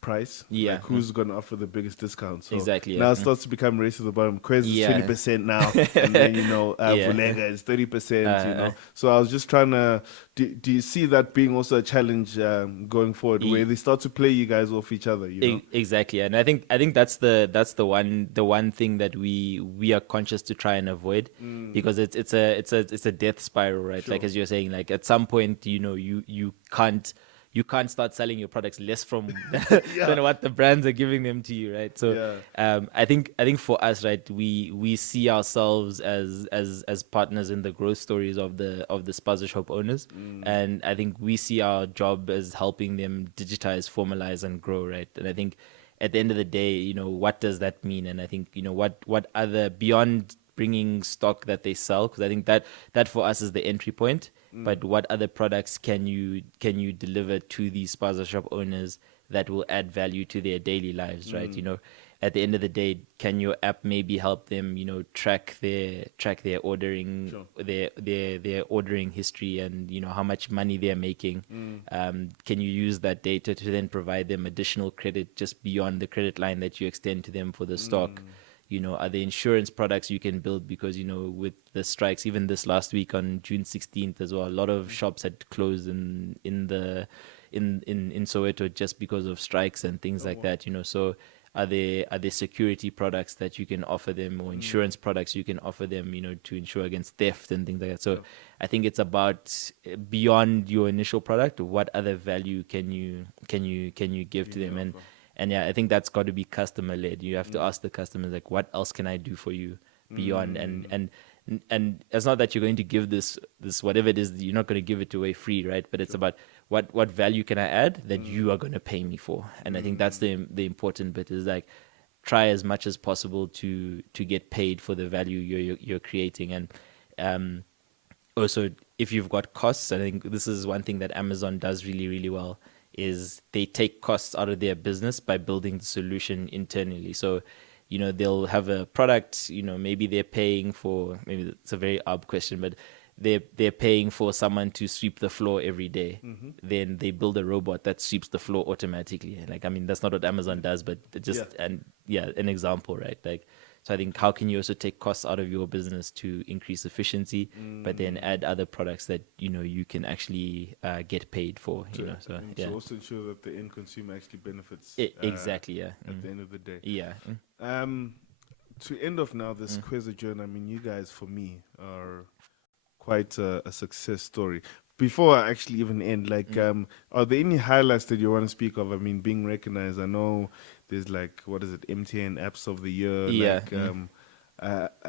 price, like who's going to offer the biggest discount. So exactly. Now it starts to become race to the bottom. Kweza is 20% now, and then Vulega is 30%. So I was just trying to. Do you see that being also a challenge going forward, where they start to play you guys off each other? Exactly, and I think that's the one thing that we are conscious to try and avoid, because it's a death spiral, right? Sure. Like as you're saying, like at some point, you can't start selling your products less from than what the brands are giving them to you, right? So I think for us, right, we see ourselves as partners in the growth stories of the Spaza shop owners, and I think we see our job as helping them digitize, formalize, and grow, right? And I think at the end of the day, what does that mean? And I think, what other, beyond bringing stock that they sell, because I think that for us is the entry point. But what other products can you deliver to these Spaza shop owners that will add value to their daily lives, right? At the end of the day, can your app maybe help them, track their ordering, Sure. their ordering history, and how much money they're making? Can you use that data to then provide them additional credit just beyond the credit line that you extend to them for the stock? Are there insurance products you can build? Because with the strikes, even this last week on June 16th as well, a lot of shops had closed in Soweto just because of strikes and things like that. So are there security products that you can offer them, or insurance products you can offer them, to insure against theft and things like that? So I think it's about, beyond your initial product, what other value can you give to them? And yeah, I think that's got to be customer led. You have to ask the customers, like, what else can I do for you beyond? And it's not that you're going to give this whatever it is, you're not going to give it away free, right? But it's about what value can I add that you are going to pay me for? And I think that's the important bit, is like, try as much as possible to get paid for the value you're creating. And also, if you've got costs, I think this is one thing that Amazon does really, really well, is they take costs out of their business by building the solution internally. So, they'll have a product, maybe they're paying for, maybe it's a very odd question, but they're paying for someone to sweep the floor every day. Then they build a robot that sweeps the floor automatically. Like, I mean, that's not what Amazon does, but an example, right? Like, so I think, how can you also take costs out of your business to increase efficiency, but then add other products that you can actually get paid for? To also ensure that the end consumer actually benefits. Exactly. Yeah. At the end of the day. Yeah. To end off now this Kweza journey, I mean, you guys, for me, are quite a success story. Before I actually even end, like, are there any highlights that you want to speak of? I mean, being recognized. I know there's, like, what is it, MTN Apps of the Year? Yeah. Like,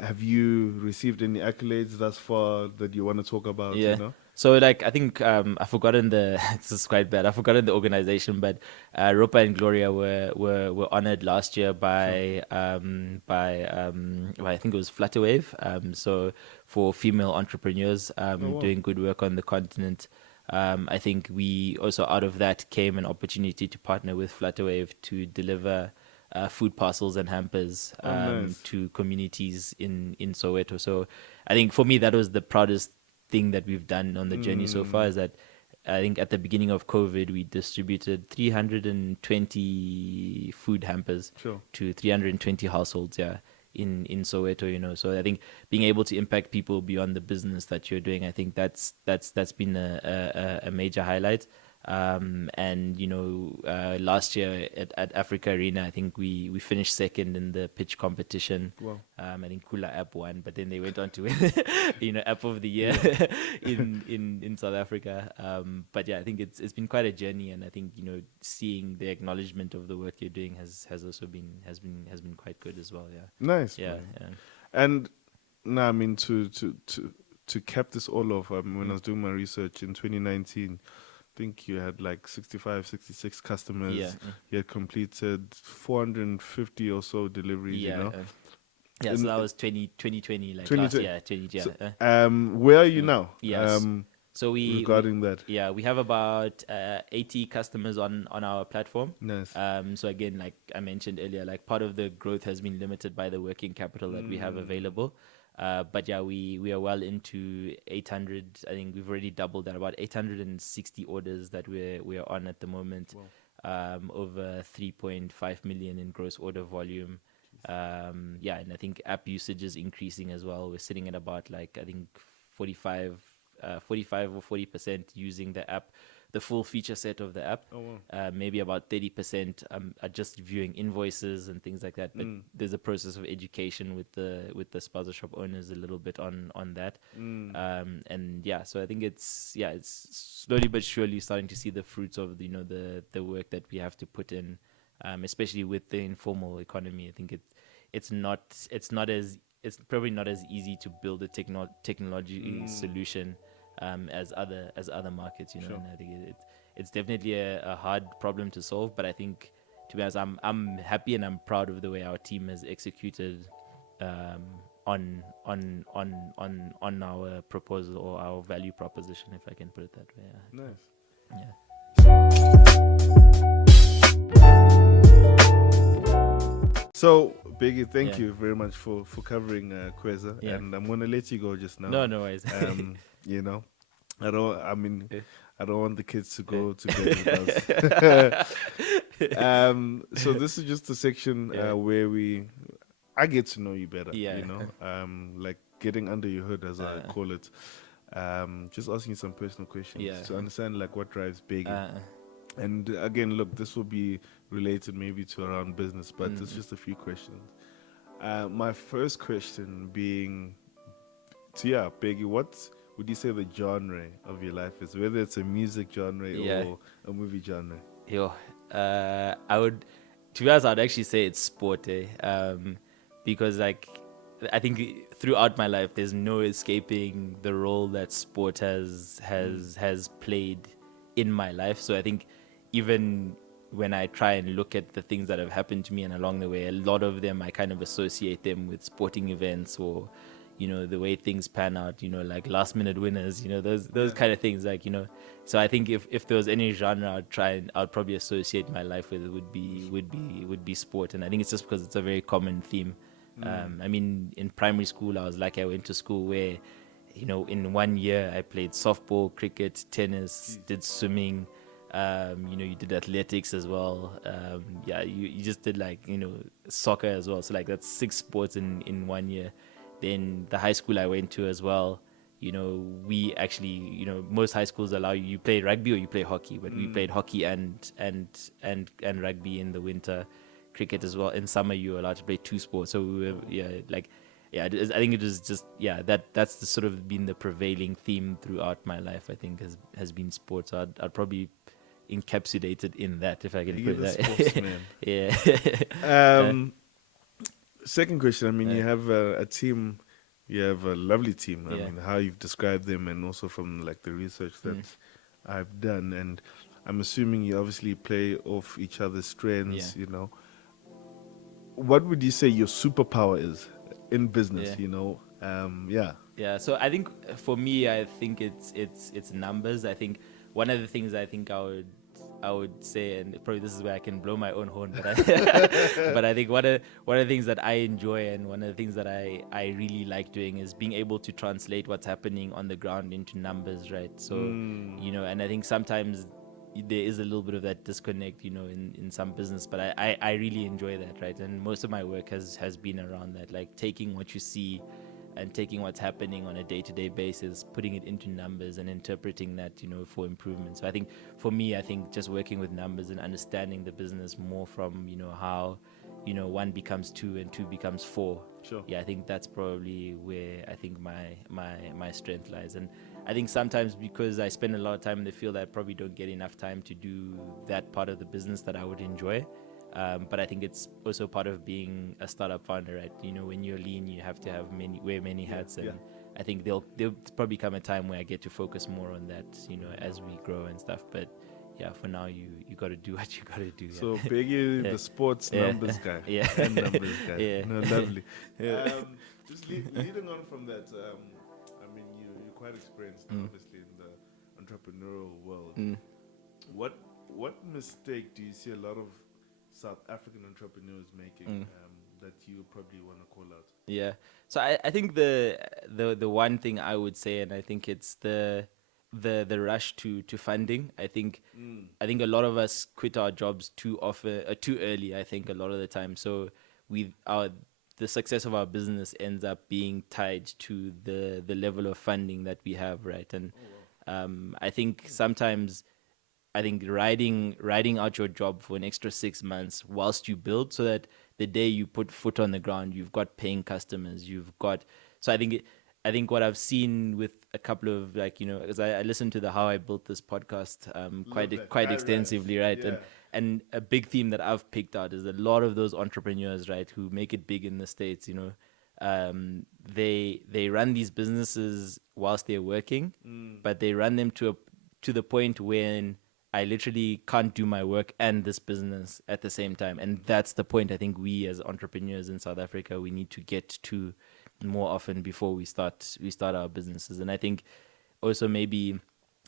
have you received any accolades thus far that you want to talk about? Yeah. So, like, I think I've forgotten this is quite bad. I've forgotten the organization, but Ropa and Gloria were honored last year by I think it was Flutterwave. So for female entrepreneurs doing good work on the continent. I think we also, out of that, came an opportunity to partner with Flutterwave to deliver food parcels and hampers nice. to communities in Soweto. So I think for me, that was the proudest thing that we've done on the journey so far, is that I think at the beginning of COVID, we distributed 320 food hampers to 320 households, in Soweto, So I think being able to impact people beyond the business that you're doing, I think that's been a major highlight. And last year at Africa Arena, I think we finished second in the pitch competition. Wow. I think Kula app won, but then they went on to win app of the year in South Africa. But yeah, I think it's been quite a journey, and I think seeing the acknowledgement of the work you're doing has also been quite good as well. Yeah. Nice. Yeah. And now, I mean, to cap this all off, when I was doing my research in 2019, I think you had like 65, 66 customers. Yeah. You had completed 450 or so deliveries, Yeah. So that was 2020, like 2020. last year. 2020, yeah. So, where are you now? Yes. So regarding that. Yeah, we have about 80 customers on our platform. Nice. So again, like I mentioned earlier, like part of the growth has been limited by the working capital that we have available. But yeah, we are well into 800. I think we've already doubled that, about 860 orders that we're on at the moment. Wow. Over 3.5 million in gross order volume. And I think app usage is increasing as well. We're sitting at about, like, I think 45 or 40% using the app, the full feature set of the app. Oh, wow. Maybe about 30% are just viewing invoices and things like that. But there's a process of education with the Spaza shop owners a little bit on that. So I think it's slowly but surely starting to see the fruits of the work that we have to put in, especially with the informal economy. I think it's probably not as easy to build a technology solution as other markets, Sure. And I think it's definitely a hard problem to solve, but I think to be honest, I'm happy and I'm proud of the way our team has executed on our proposal or our value proposition, if I can put it that way. Nice. Yeah. So, Beki, thank Yeah. you very much for covering Kweza, Yeah. and I'm gonna let you go just now. No worries. You know, I don't want the kids to go to bed with us. So this is just a section where I get to know you better. Yeah. You know, like getting under your hood, as I call it. Just asking you some personal questions to understand like what drives Beki. And again, look, this will be related maybe to around business, but it's just a few questions. My first question being, Beki, what would you say the genre of your life is? Whether it's a music genre or a movie genre? I would, to be honest, I'd actually say it's sport, because like I think throughout my life, there's no escaping the role that sport has played in my life. So I think even when I try and look at the things that have happened to me and along the way, a lot of them I kind of associate them with sporting events or, you know, the way things pan out, you know, like last minute winners, you know, those kind of things, like, you know. So I think if there was any genre I'd probably associate my life with, it would be sport. And I think it's just because it's a very common theme. I mean, in primary school, I was lucky. I went to school where, you know, in 1 year I played softball, cricket, tennis, did swimming. You know, you did athletics as well. You just did like, you know, soccer as well. So like that's 6 sports in 1 year. Then the high school I went to as well, you know, we actually, you know, most high schools allow you play rugby or you play hockey, but we played hockey and rugby in the winter, cricket as well. In summer you were allowed to play 2 sports. So we were, I think it was just, that's the sort of been the prevailing theme throughout my life, I think, has been sports. So I'd probably encapsulate it in that, if I can put it that. Yeah. Second question, I mean, you have a team, you have a lovely team. I mean, how you've described them, and also from like the research that I've done, and I'm assuming you obviously play off each other's strengths, you know. What would you say your superpower is in business, you know? So I think for me, I think it's numbers. I think one of the things I think I would say, and probably this is where I can blow my own horn, but but I think one of the things that I enjoy and one of the things that I really like doing is being able to translate what's happening on the ground into numbers, right? So, you know, and I think sometimes there is a little bit of that disconnect, you know, in some business, but I really enjoy that, right? And most of my work has been around that, like taking what you see and taking what's happening on a day-to-day basis, putting it into numbers and interpreting that, you know, for improvement. So I think for me, I think just working with numbers and understanding the business more from, you know, how, you know, 1 becomes 2 and 2 becomes 4. Sure. Yeah, I think that's probably where I think my strength lies. And I think sometimes because I spend a lot of time in the field, I probably don't get enough time to do that part of the business that I would enjoy. But I think it's also part of being a startup founder, right? You know, when you're lean, you have to have wear many hats, and I think there'll probably come a time where I get to focus more on that, you know, as we grow and stuff. But yeah, for now, you got to do what you got to do. Yeah. So Beki, the sports numbers guy, and numbers guy. No, lovely. Just leading on from that, I mean, you're quite experienced, obviously, in the entrepreneurial world. What mistake do you see a lot of South African entrepreneurs making that you probably want to call out? Yeah. So I think the one thing I would say, and I think it's the rush to funding. I think a lot of us quit our jobs too early, I think, a lot of the time. So the success of our business ends up being tied to the level of funding that we have, right? And I think sometimes riding out your job for an extra 6 months whilst you build, so that the day you put foot on the ground, you've got paying customers, so I think what I've seen with a couple of, like, you know, because I listened to the How I Built This podcast quite extensively, right? Yeah. And a big theme that I've picked out is a lot of those entrepreneurs, right, who make it big in the States, you know, they run these businesses whilst they're working, but they run them to the point when I literally can't do my work and this business at the same time. And that's the point I think we as entrepreneurs in South Africa, we need to get to more often before we start our businesses. And I think also maybe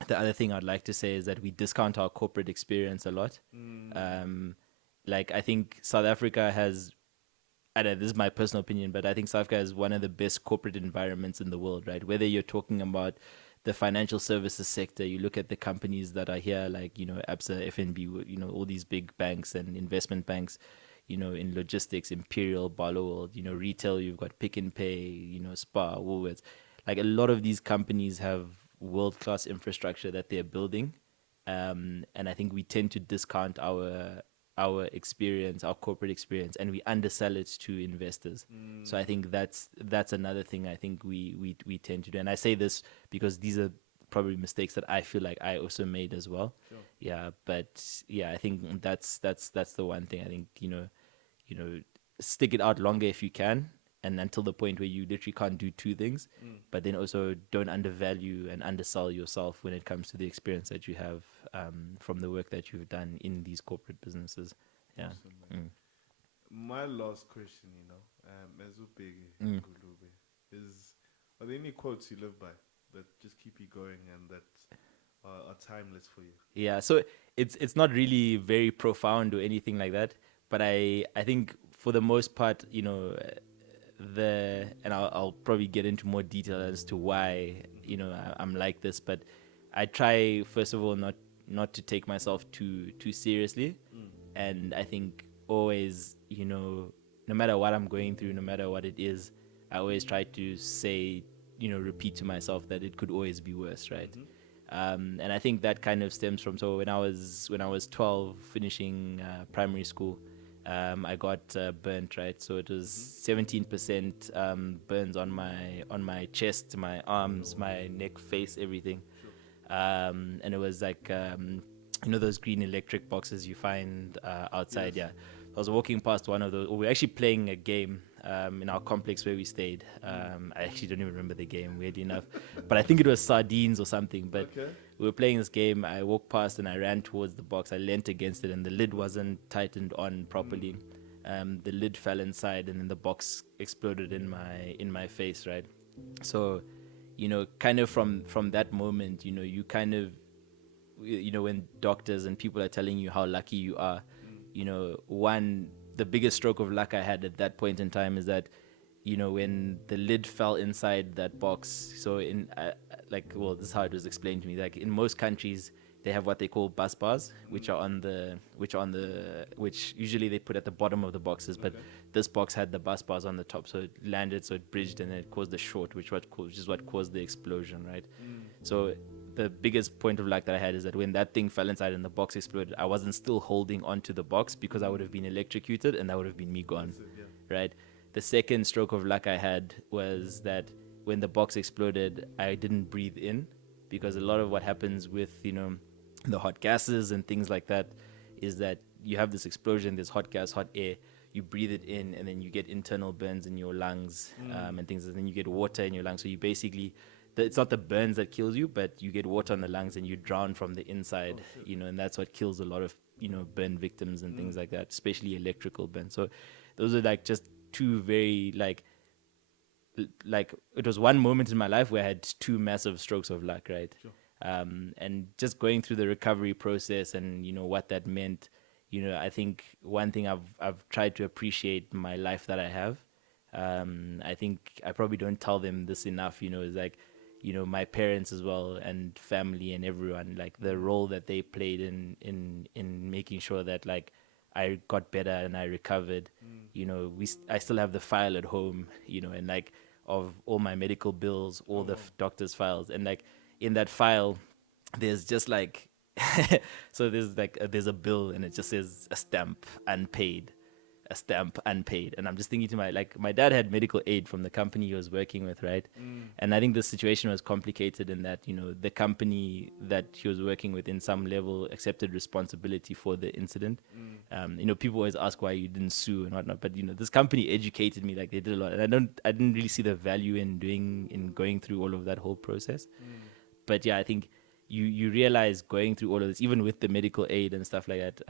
the other thing I'd like to say is that we discount our corporate experience a lot. Like I think South Africa has, I don't know, this is my personal opinion, but I think South Africa is one of the best corporate environments in the world, right? Whether you're talking about the financial services sector, you look at the companies that are here, like, Absa, FNB, all these big banks and investment banks, in logistics, Imperial, Barloworld, retail, you've got Pick and Pay, Spar, Woolworths. Like a lot of these companies have world-class infrastructure that they're building. And I think we tend to discount our experience, our corporate experience, and we undersell it to investors. So I think that's another thing I think we tend to do. And I say this because these are probably mistakes that I feel like I also made as well. Sure. Yeah, but yeah, I think that's the one thing. I think stick it out longer if you can, and until the point where you literally can't do two things. But then also don't undervalue and undersell yourself when it comes to the experience that you have from the work that you've done in these corporate businesses. Yeah. Awesome, my last question, as Beki Ngulube, is: are there any quotes you live by that just keep you going and that are timeless for you? Yeah, so it's not really very profound or anything like that, but I think for the most part, and I'll probably get into more detail as to why I'm like this, but I try first of all not to take myself too seriously, and I think always no matter what I'm going through, no matter what it is, I always try to say repeat to myself that it could always be worse, right? And I think that kind of stems from, so when I was 12, finishing primary school, I got burnt, right? So it was 17% burns on my chest, my arms, my neck, face, everything. And it was like those green electric boxes you find outside. Yes. Yeah, I was walking past one of those. We were actually playing a game in our complex where we stayed. I actually don't even remember the game, weirdly enough, but I think it was sardines or something. But we were playing this game. I walked past and I ran towards the box. I leant against it, and the lid wasn't tightened on properly. The lid fell inside, and then the box exploded in my face. Right. So, kind of from that moment, you kind of, when doctors and people are telling you how lucky you are, the biggest stroke of luck I had at that point in time is that, when the lid fell inside that box. So in this is how it was explained to me. Like in most countries, they have what they call bus bars, which usually they put at the bottom of the boxes. But this box had the bus bars on the top, so it landed, so it bridged, and it caused the short, which is what caused the explosion, right? So the biggest point of luck that I had is that when that thing fell inside and the box exploded, I wasn't still holding onto the box, because I would have been electrocuted and that would have been me gone, right? The second stroke of luck I had was that when the box exploded, I didn't breathe in, because a lot of what happens with, the hot gases and things like that is that you have this explosion, there's hot gas, hot air, you breathe it in, and then you get internal burns in your lungs, and things, and then you get water in your lungs. So you basically, it's not the burns that kills you, but you get water on the lungs and you drown from the inside, and that's what kills a lot of, burn victims and things like that, especially electrical burns. So those are like just two very like it was one moment in my life where I had two massive strokes of luck, right? Sure. And just going through the recovery process and, what that meant, I think one thing I've tried to appreciate my life that I have. I think I probably don't tell them this enough, is like, my parents as well, and family and everyone, like the role that they played in making sure that like I got better and I recovered. I still have the file at home, and like of all my medical bills, all the doctor's files, and like in that file, there's just like so there's a bill and it just says a stamp unpaid, and I'm just thinking to my dad had medical aid from the company he was working with, right? And I think the situation was complicated in that the company that he was working with in some level accepted responsibility for the incident. People always ask why you didn't sue and whatnot, but this company educated me, like they did a lot, and I didn't really see the value in going through all of that whole process. But yeah, I think you realize going through all of this, even with the medical aid and stuff like that.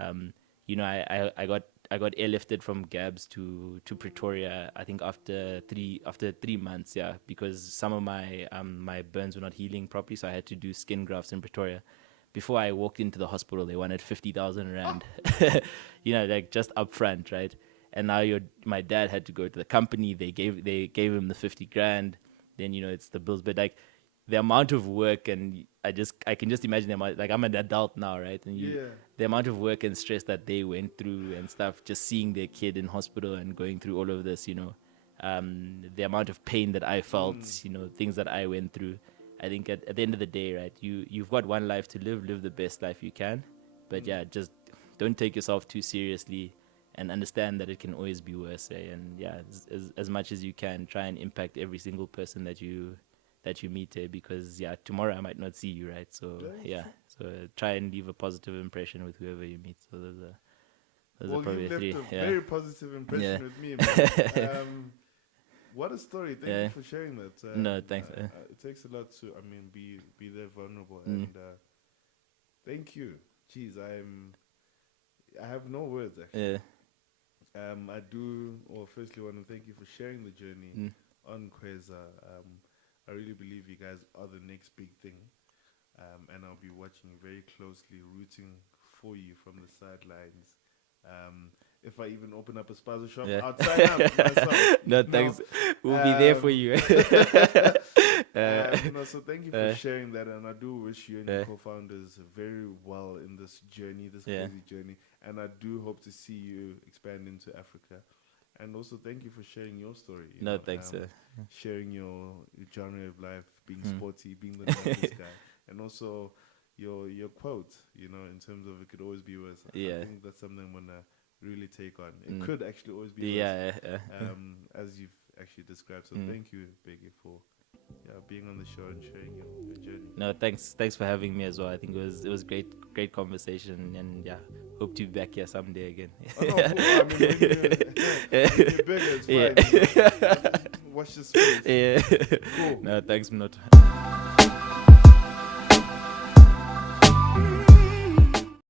I got airlifted from Gabs to Pretoria. I think after 3 months, yeah, because some of my burns were not healing properly, so I had to do skin grafts in Pretoria. Before I walked into the hospital, they wanted 50,000 rand, like just upfront, right? And now my dad had to go to the company. They gave him the 50 grand. Then it's the bills, but like the amount of work, and I can just imagine the amount. Like I'm an adult now, right? And the amount of work and stress that they went through and stuff, just seeing their kid in hospital and going through all of this, the amount of pain that I felt, things that I went through. I think at the end of the day, right, you've got one life to live the best life you can. But yeah, just don't take yourself too seriously and understand that it can always be worse. And yeah, as much as you can, try and impact every single person that you meet, because yeah, tomorrow I might not see you, right? So yeah, so try and leave a positive impression with whoever you meet. So those are probably you left three. a very positive impression with me, man. What a story! Thank you for sharing that. No, thanks. It takes a lot to, be there vulnerable, and thank you. Jeez, I have no words actually. I do, firstly, want to thank you for sharing the journey on Kweza. I really believe you guys are the next big thing, and I'll be watching very closely, rooting for you from the sidelines. If I even open up a Spaza shop outside myself. No, thanks. We'll be there for you. So thank you for sharing that, and I do wish you and your co-founders very well in this journey, this crazy journey, and I do hope to see you expand into Africa. And also thank you for sharing your story. Thanks. Sharing your genre of life, being sporty, being the nicest guy, and also your quote, in terms of it could always be worse. I think that's something I'm gonna really take on. It could actually always be worse. As you've actually described. So thank you, Beki, for being on the show and sharing your journey. No, thanks for having me as well. I think it was great conversation, and yeah, hope to be back here someday again. Oh, no, cool. You're bigger, it's fine. Watch the space. Yeah. Cool. No, thanks, Mnot.